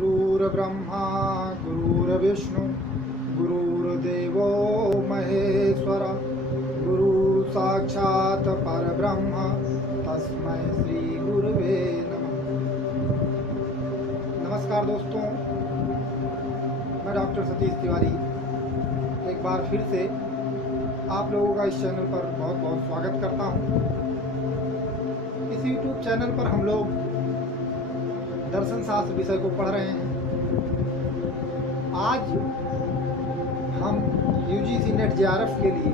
गुरुर्ब्रह्मा गुरुर्विष्णु गुरुर्देवो महेश्वर गुरु साक्षात् परब्रह्म तस्मै श्री गुरुवे नमः। नमस्कार दोस्तों, मैं डॉक्टर सतीश तिवारी एक बार फिर से आप लोगों का इस चैनल पर बहुत बहुत स्वागत करता हूं। इस YouTube चैनल पर हम लोग दर्शन शास्त्र विषय को पढ़ रहे हैं। आज हम UGC नेट JRF के लिए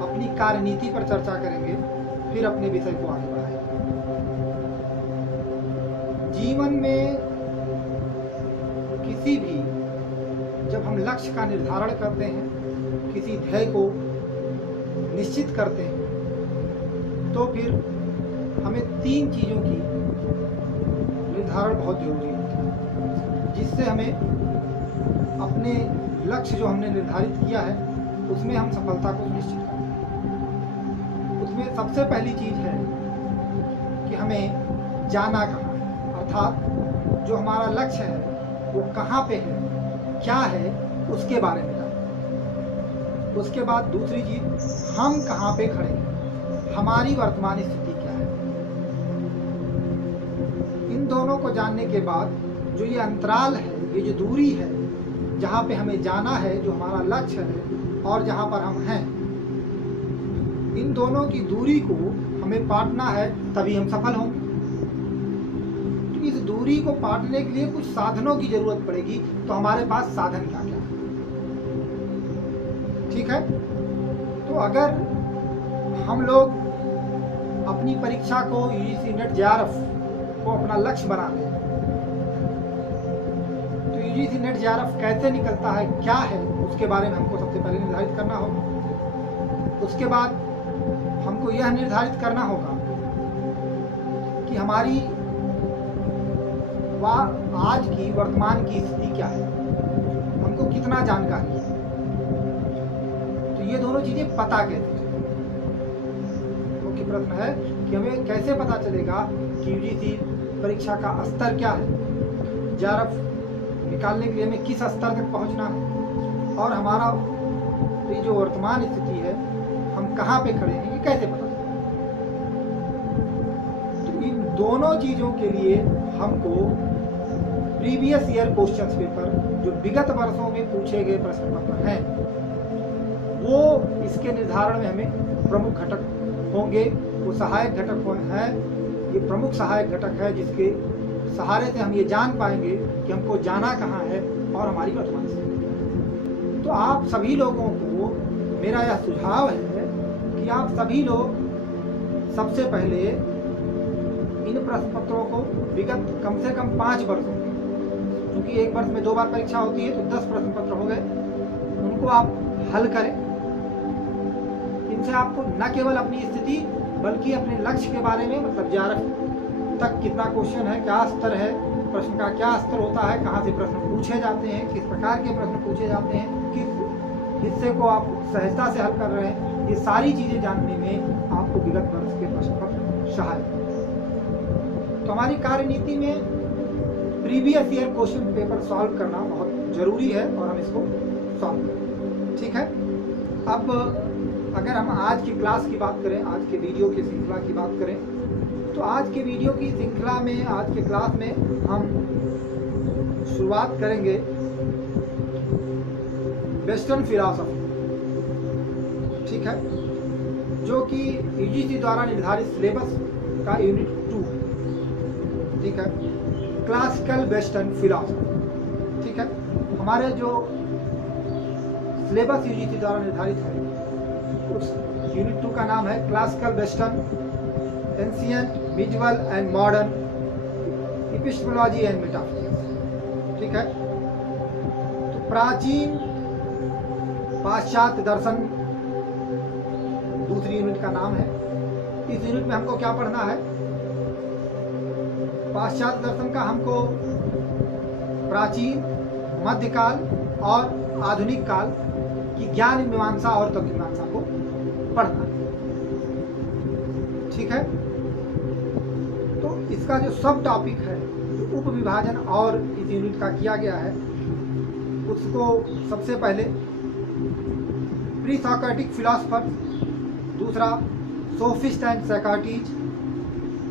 अपनी कार्यनीति पर चर्चा करेंगे, फिर अपने विषय को आगे बढ़ाएंगे। जीवन में किसी भी जब हम लक्ष्य का निर्धारण करते हैं, किसी ध्येय को निश्चित करते हैं, तो फिर हमें 3 चीज़ों की निर्धारण बहुत जरूरी होता है, जिससे हमें अपने लक्ष्य जो हमने निर्धारित किया है उसमें हम सफलता को सुनिश्चित करें। उसमें सबसे पहली चीज़ है कि हमें जाना कहाँ है, अर्थात जो हमारा लक्ष्य है वो कहाँ पे है, क्या है, उसके बारे में जाना। उसके बाद दूसरी चीज़, हम कहाँ पे खड़े हैं, हमारी वर्तमान स्थिति क्या है। इन दोनों को जानने के बाद जो ये अंतराल है, ये जो दूरी है, जहाँ पे हमें जाना है, जो हमारा लक्ष्य है और जहाँ पर हम हैं, इन दोनों की दूरी को हमें पाटना है, तभी हम सफल होंगे। तो इस दूरी को पाटने के लिए कुछ साधनों की जरूरत पड़ेगी। तो हमारे पास साधन क्या क्या है, ठीक है। तो अगर हम लोग अपनी परीक्षा को UGC नेट JRF को अपना लक्ष्य बना लें, तो UGC नेट JRF कैसे निकलता है, क्या है, उसके बारे में हमको सबसे पहले निर्धारित करना होगा। उसके बाद हमको यह निर्धारित करना होगा कि हमारी आज की वर्तमान की स्थिति क्या है, हमको कितना जानकारी है। तो ये दोनों चीजें पता कैसे चलेगी। मुख्य प्रश्न है कि हमें कैसे पता चलेगा कि UGC परीक्षा का स्तर क्या है, JRF निकालने के लिए हमें किस स्तर तक पहुंचना है, और हमारा ये जो वर्तमान स्थिति है, हम कहाँ पे खड़े हैं, ये कैसे पता चलेगा। तो इन दोनों चीज़ों के लिए हमको प्रीवियस ईयर क्वेश्चंस पेपर, जो विगत वर्षों में पूछे गए प्रश्न पत्र हैं, वो इसके निर्धारण में हमें प्रमुख घटक होंगे। वो सहायक घटक हैं, ये प्रमुख सहायक घटक है, जिसके सहारे से हम ये जान पाएंगे कि हमको जाना कहाँ है और हमारी वर्तमान स्थिति। तो आप सभी लोगों को मेरा यह सुझाव है कि आप सभी लोग सबसे पहले इन प्रश्न पत्रों को विगत कम से कम 5 वर्षों, क्योंकि एक वर्ष में 2 बार परीक्षा होती है, तो 10 प्रश्न पत्र हो गए, उनको आप हल करें। इनसे आपको न केवल अपनी स्थिति बल्कि अपने लक्ष्य के बारे में, मतलब JRF तक कितना क्वेश्चन है, क्या स्तर है, प्रश्न का क्या स्तर होता है, कहाँ से प्रश्न पूछे जाते हैं, किस प्रकार के प्रश्न पूछे जाते हैं, किस हिस्से को आप सहजता से हल कर रहे हैं, ये सारी चीज़ें जानने में आपको विगत वर्ष के प्रश्न पत्र सहायक। तो हमारी कार्यनीति में previous year question paper solve करना बहुत जरूरी है और हम इसको सॉल्व करें, ठीक है। अब अगर हम आज की क्लास की बात करें, आज के वीडियो की श्रृंखला की बात करें, तो आज के वीडियो की श्रृंखला में, आज के क्लास में हम शुरुआत करेंगे वेस्टर्न फिलॉसफी, ठीक है, जो कि UGC द्वारा निर्धारित सिलेबस का यूनिट 2, ठीक है, क्लासिकल वेस्टर्न फिलॉसफी, ठीक है। हमारे जो सिलेबस UGC द्वारा निर्धारित है, उस यूनिट 2 का नाम है classical western ancient medieval and modern epistemology and metaphysics, ठीक है। तो प्राचीन पाश्चात्य दर्शन दूसरी यूनिट का नाम है। इस यूनिट में हमको क्या पढ़ना है, पाश्चात्य दर्शन का हमको प्राचीन, मध्यकाल और आधुनिक काल की ज्ञान मीमांसा और तत्व मीमांसा को पढ़ना है, ठीक है। तो इसका जो सब टॉपिक है, उप विभाजन और इस यूनिट का किया गया है उसको सबसे पहले प्री सॉक्रेटिक फिलोसफर, दूसरा सोफिस्ट एंड सैकार्टीज,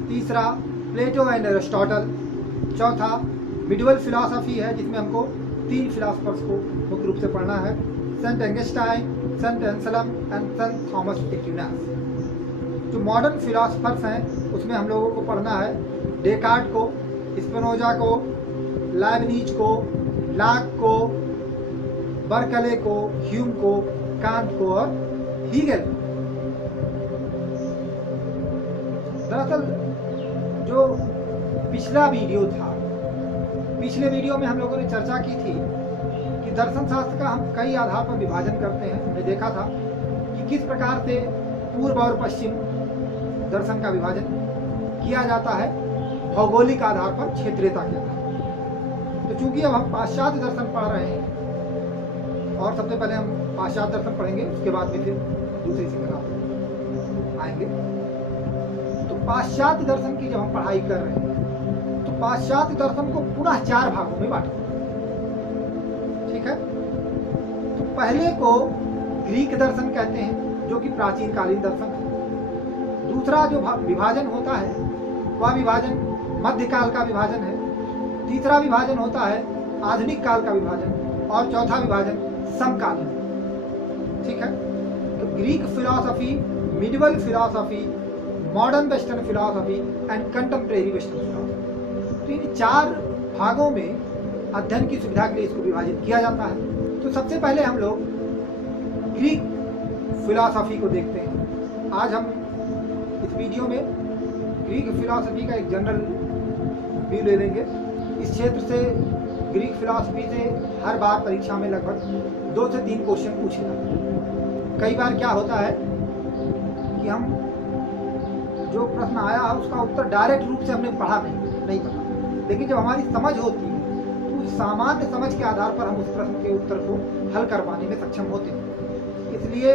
तीसरा प्लेटो एंड एरिस्टोटल, चौथा मिडिवल फिलॉसफी है जिसमें हमको 3 फिलोसफर्स को मुख्य रूप से पढ़ना है, Saint Augustine, Saint Anselm and Saint Thomas Aquinas. जो मॉडर्न फिलोसफर्स हैं उसमें हम लोगों को पढ़ना है डेकार्ट को, स्पिनोजा को, लाइबनिज को, लाक को, बर्कले को, ह्यूम को, कांट को और हीगल। दरअसल जो पिछला वीडियो था, पिछले वीडियो में हम लोगों ने चर्चा की थी कि दर्शन शास्त्र का हम कई आधार पर विभाजन करते हैं। हमने देखा था कि किस प्रकार से पूर्व और पश्चिम दर्शन का विभाजन किया जाता है भौगोलिक आधार पर, क्षेत्रीयता के आधार पर। तो चूंकि अब हम पाश्चात्य दर्शन पढ़ रहे हैं और सबसे पहले हम पाश्चात्य दर्शन पढ़ेंगे, उसके बाद में फिर दूसरी सिंगल आएंगे। तो पाश्चात्य दर्शन की जब हम पढ़ाई कर रहे हैं तो पाश्चात्य दर्शन को पुनः 4 भागों में बांटा, ठीक है। तो पहले को ग्रीक दर्शन कहते हैं जो कि प्राचीन कालीन दर्शन है। दूसरा जो विभाजन होता है वह विभाजन मध्यकाल का विभाजन है। तीसरा विभाजन होता है आधुनिक काल का विभाजन और चौथा विभाजन समकालीन, ठीक है। तो Greek philosophy, medieval philosophy, modern western philosophy and contemporary western philosophy, तो इन 4 भागों में अध्ययन की सुविधा के लिए इसको विभाजित किया जाता है। तो सबसे पहले हम लोग ग्रीक फिलॉसफी को देखते हैं। आज हम इस वीडियो में ग्रीक फिलॉसफी का एक जनरल व्यू ले लेंगे। इस क्षेत्र से ग्रीक फिलॉसफी से हर बार परीक्षा में लगभग 2 से 3 क्वेश्चन पूछे जाते हैं। कई बार क्या होता है कि हम जो प्रश्न आया है उसका उत्तर डायरेक्ट रूप से हमने पढ़ा नहीं पता, लेकिन जब हमारी समझ होती है तो उस सामान्य समझ के आधार पर हम उस प्रश्न के उत्तर को हल कर पाने में सक्षम होते हैं। इसलिए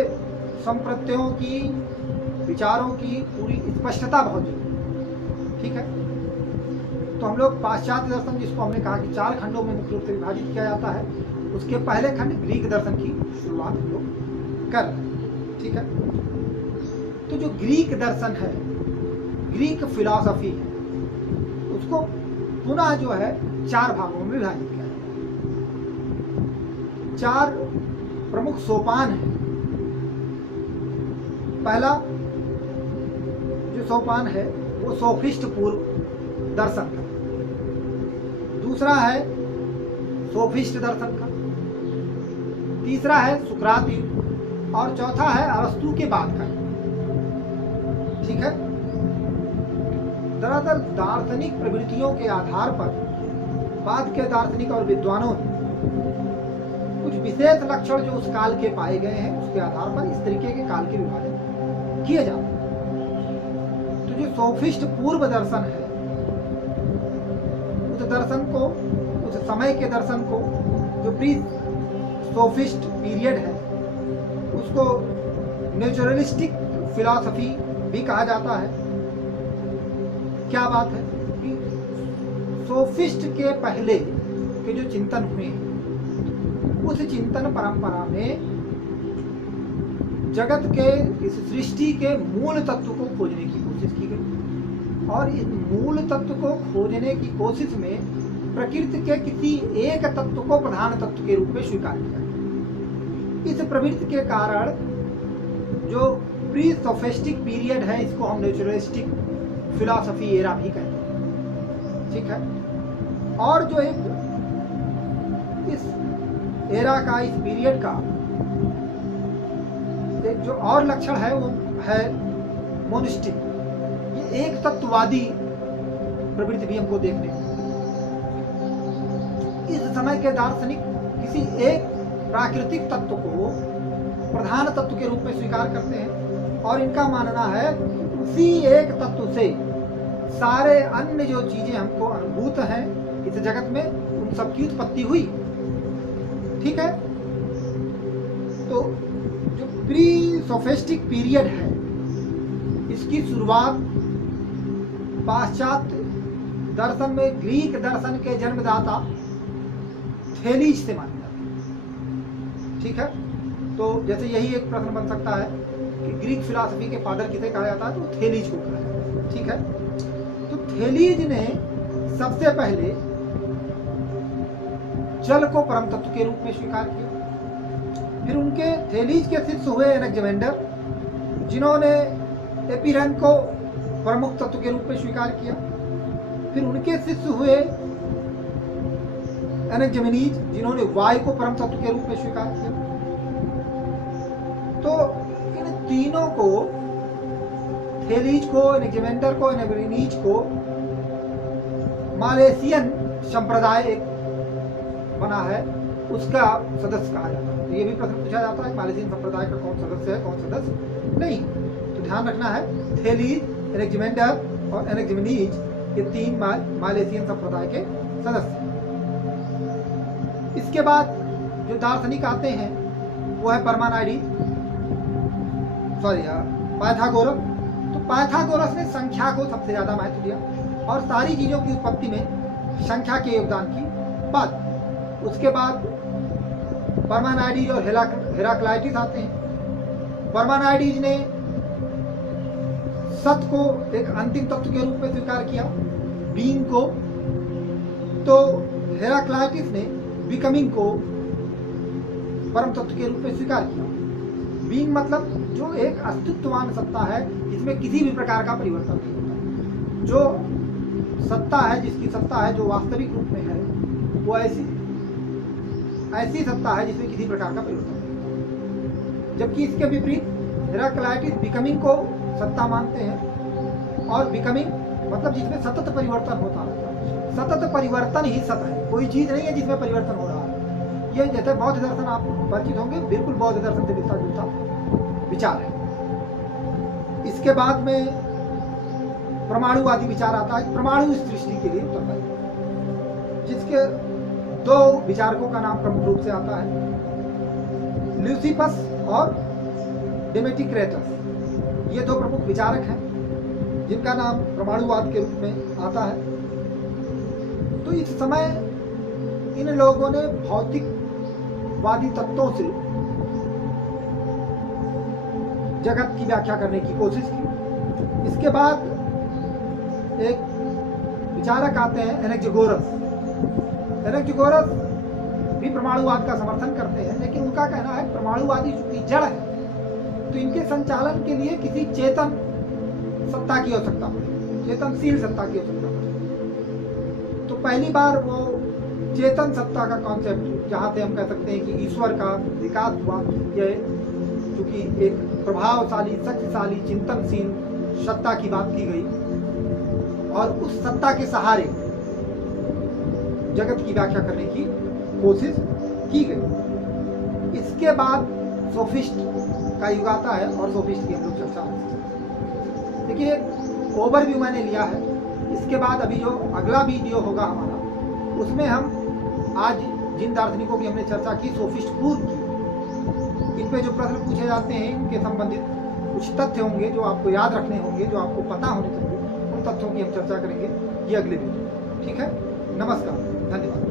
संप्रत्ययों की, विचारों की पूरी स्पष्टता बहुत जरूरी है, ठीक है। तो हम लोग पाश्चात्य दर्शन, जिसको हमने कहा कि 4 खंडों में मुख्य रूप से विभाजित किया जाता है, उसके पहले खंड ग्रीक दर्शन की शुरुआत हम लोग कर रहे हैं, ठीक है। तो जो ग्रीक दर्शन है, ग्रीक फिलॉसफी है, उसको पुनः जो है 4 भागों में विभाजित किया जाता है। 4 प्रमुख सोपान है। पहला जो सोपान है वो सोफिस्ट पूर्व दर्शन का, दूसरा है सोफिस्ट दर्शन का, तीसरा है सुकराती और चौथा है अरस्तु के बाद का, ठीक है। दरअसल दार्शनिक प्रवृत्तियों के आधार पर बाद के दार्शनिक और विद्वानों ने कुछ विशेष लक्षण जो उस काल के पाए गए हैं उसके आधार पर इस तरीके के काल के विभाजन किए जाते हैं। तो जो सोफिस्ट पूर्व दर्शन है, उस दर्शन को, उस समय के दर्शन को, जो प्री सोफिस्ट पीरियड है, उसको नेचुरलिस्टिक फिलॉसफी भी कहा जाता है। क्या बात है कि सोफिस्ट के पहले के जो चिंतन हुए हैं उस चिंतन परंपरा में जगत के, इस सृष्टि के मूल तत्व को खोजने की कोशिश की गई और इस मूल तत्व को खोजने की कोशिश में प्रकृति के किसी एक तत्व को प्रधान तत्व के रूप में स्वीकार किया गया। इस प्रवृत्ति के कारण जो प्री सोफिस्टिक पीरियड है, इसको हम नेचुरलिस्टिक फिलॉसफी एरा भी कहते हैं, ठीक है। और जो एक इस एरा का, इस पीरियड का एक जो और लक्षण है वो है मोनिस्टिक, ये एक तत्ववादी प्रवृत्ति भी हमको देखने को। इस समय के दार्शनिक किसी एक प्राकृतिक तत्व को प्रधान तत्व के रूप में स्वीकार करते हैं और इनका मानना है उसी एक तत्व से सारे अन्य जो चीजें हमको अनुभूत हैं इस जगत में, उन सबकी उत्पत्ति हुई, ठीक है। तो जो प्री सोफिस्टिक पीरियड है, इसकी शुरुआत पाश्चात्य दर्शन में ग्रीक दर्शन के जन्मदाता थेलीज से माने जाते हैं। ठीक है, तो जैसे यही एक प्रश्न बन सकता है कि ग्रीक फिलॉसफी के फादर किसे कहा जाता है, तो थेलीज को कहा जाता है। ठीक है, तो थेलीज ने सबसे पहले जल को परम तत्व के रूप में स्वीकार किया। फिर उनके थेलीज के शिष्य हुए एनेक्जेमेंडर, जिन्होंने एपिरन को प्रमुख तत्व के रूप में स्वीकार किया। फिर उनके शिष्य हुए एनेक्जेमेनीज, जिन्होंने वायु को परम तत्व के रूप में स्वीकार किया। तो इन तीनों को, थेलीज को, एनेक्जेमेंडर को, एनेक्जेमेनीज को मालेशियन संप्रदाय एक बना है, उसका सदस्य कहा जाता है। तो ये भी प्रश्न पूछा जाता है मालेशियन संप्रदाय का कौन सदस्य है, कौन सदस्य नहीं। तो ध्यान रखना है, थेलीज, एनेक्जेमेंडर और एनेक्जेमेनीज ये तीन मालेशियन संप्रदाय के सदस्य। इसके बाद जो दार्शनिक आते हैं वो है पाइथागोरस। तो पाइथागोरस ने संख्या को सबसे ज्यादा महत्व दिया और सारी चीजों की उत्पत्ति में संख्या के योगदान की बात। उसके बाद पार्मेनाइडीज और हेराक्लाइटिस आते हैं। पार्मेनाइडीज ने सत को एक अंतिम तत्व के रूप में स्वीकार किया, बीइंग को। तो हेराक्लाइटिस ने बिकमिंग को परम तत्व के रूप में स्वीकार किया। बीइंग मतलब जो एक अस्तित्ववान सत्ता है जिसमें किसी भी प्रकार का परिवर्तन नहीं होता। जो सत्ता है, जिसकी सत्ता है जो वास्तविक रूप में है, वो ऐसी सत्ता है जिसमें किसी प्रकार का परिवर्तन नहीं होता। जबकि इसके विपरीत हेराक्लाइटिस बिकमिंग को सत्ता मानते हैं, और बिकमिंग मतलब जिसमें सतत परिवर्तन होता है। सतत परिवर्तन ही सत है, कोई चीज नहीं है जिसमें परिवर्तन हो रहा है। ये जैसे बौद्ध दर्शन आप परिचित होंगे, बिल्कुल बौद्ध दर्शन से मिलता जुलता विचार है। इसके बाद में परमाणुवादी विचार आता है, परमाणु इस सृष्टि के लिए उत्तरदायी, जिसके दो विचारकों का नाम प्रमुख रूप से आता है, ल्यूसिपस और डेमेटिक्रेटस। ये दो प्रमुख विचारक हैं जिनका नाम परमाणुवाद के रूप में आता है। तो इस समय इन लोगों ने भौतिकवादी तत्वों से जगत की व्याख्या करने की कोशिश की। इसके बाद एक विचारक आते हैं एनेक्जेगोरस। एनेक्जेगोरस भी परमाणुवाद का समर्थन करते हैं, लेकिन उनका कहना है परमाणुवादी चूंकि जड़ है तो इनके संचालन के लिए किसी चेतन सत्ता की आवश्यकता पड़ेगी, चेतनशील सत्ता की आवश्यकता पड़ेगी। तो पहली बार वो चेतन सत्ता का कॉन्सेप्ट, जहाँ से हम कह सकते हैं कि ईश्वर का विकास हुआ, यह चूंकि एक प्रभावशाली, शक्तिशाली, चिंतनशील सत्ता की बात की गई और उस सत्ता के सहारे जगत की व्याख्या करने की कोशिश की गई। इसके बाद सोफिस्ट का युग आता है और सोफिस्ट की हम लोग चर्चा करेंगे। देखिए, ओवरव्यू मैंने लिया है। इसके बाद अभी जो अगला वीडियो होगा हमारा, उसमें हम आज जिन दार्शनिकों की हमने चर्चा की, सोफिस्ट पूर्व की, इन पे जो प्रश्न पूछे जाते हैं इनके संबंधित कुछ तथ्य होंगे जो आपको याद रखने होंगे, जो आपको पता होने चाहिए, उन तथ्यों की हम चर्चा करेंगे ये अगले वीडियो। ठीक है, नमस्कार, धन्यवाद।